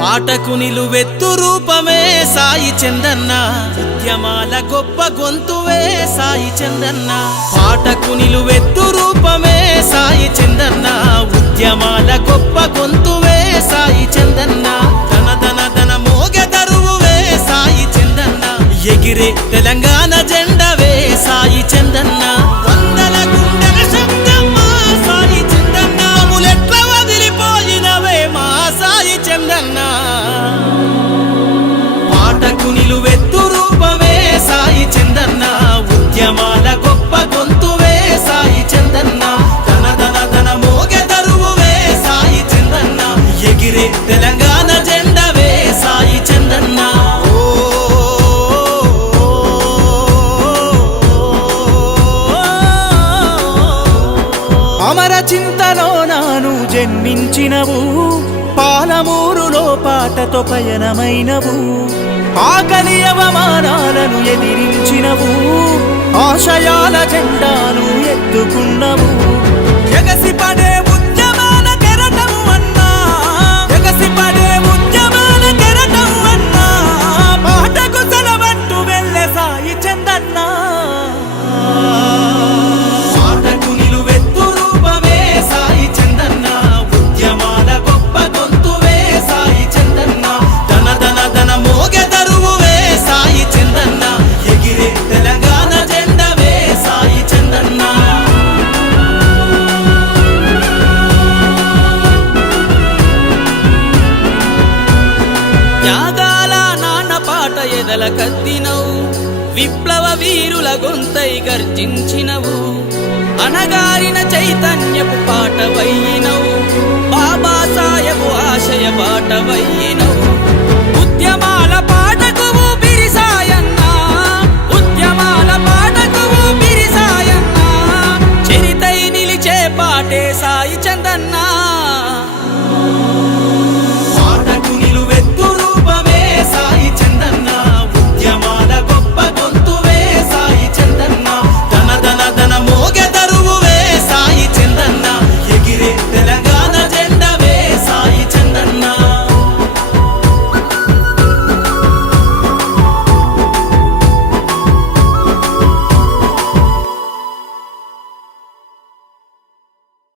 పాటకు నిలువెత్తు రూపమే సాయి చందన్న, ఉద్యమాల గొప్ప గొంతువే సాయి చందన్న. పాటకు నిలువెత్తు రూపమే సాయి చందన్న, ఉద్యమాల గొప్ప గొంతువే సాయి చందన్న. ధన ధన ధన మోగె దరువువే సాయి చందన్న, ఎగిరే తెలంగాణ జెండవే సాయి చందన్న. వందల గుండెల శబ్దమ్మా సాయి చందన్న, ములెట్ల వదిలిపోయినవే మా సాయి చందన్న. పాటకు నిలువెత్తు రూపమే సాయి చందన్న, ఉద్యమాల గొప్ప గొంతువే సాయి చందన్న. ధన ధన ధన మోగె దరువువే సాయి చందన్న, ఎగిరే తెలంగాణ జెండవే సాయి చందన్న. అమర చింతలో నాను జన్మించినవు, పాలమూరులో పాటతో పయనమైనవు. ఆకలి అవమానాలను ఎదిరించినవు, ఆశయాల జెండాను ఎత్తుకున్నవు. ఎగసిపడే ఉద్యమాల కెరటం అన్నా, ఎగసిపడే ఉద్యమాల కెరటం అన్నా, పాటకు సెలవంటూ వెళ్ళే సాయి చందన్న. పాటకు నిలువెత్తు రూపమే సాయి చందన్న, ఉద్యమాల గొప్ప గొంతువే సాయి చందన్న. ధన ధన ధన మోగె దరువువే సాయి చందన్న, ఎగిరే తెలంగాణ జెండవే సాయి చందన్న. త్యాగాల నాన్న పాట ఎదల కత్తినవు, విప్లవ వీరుల గొంతై గర్జించినవు. అనగారిన చైతన్యపు పాట వయ్యినవు,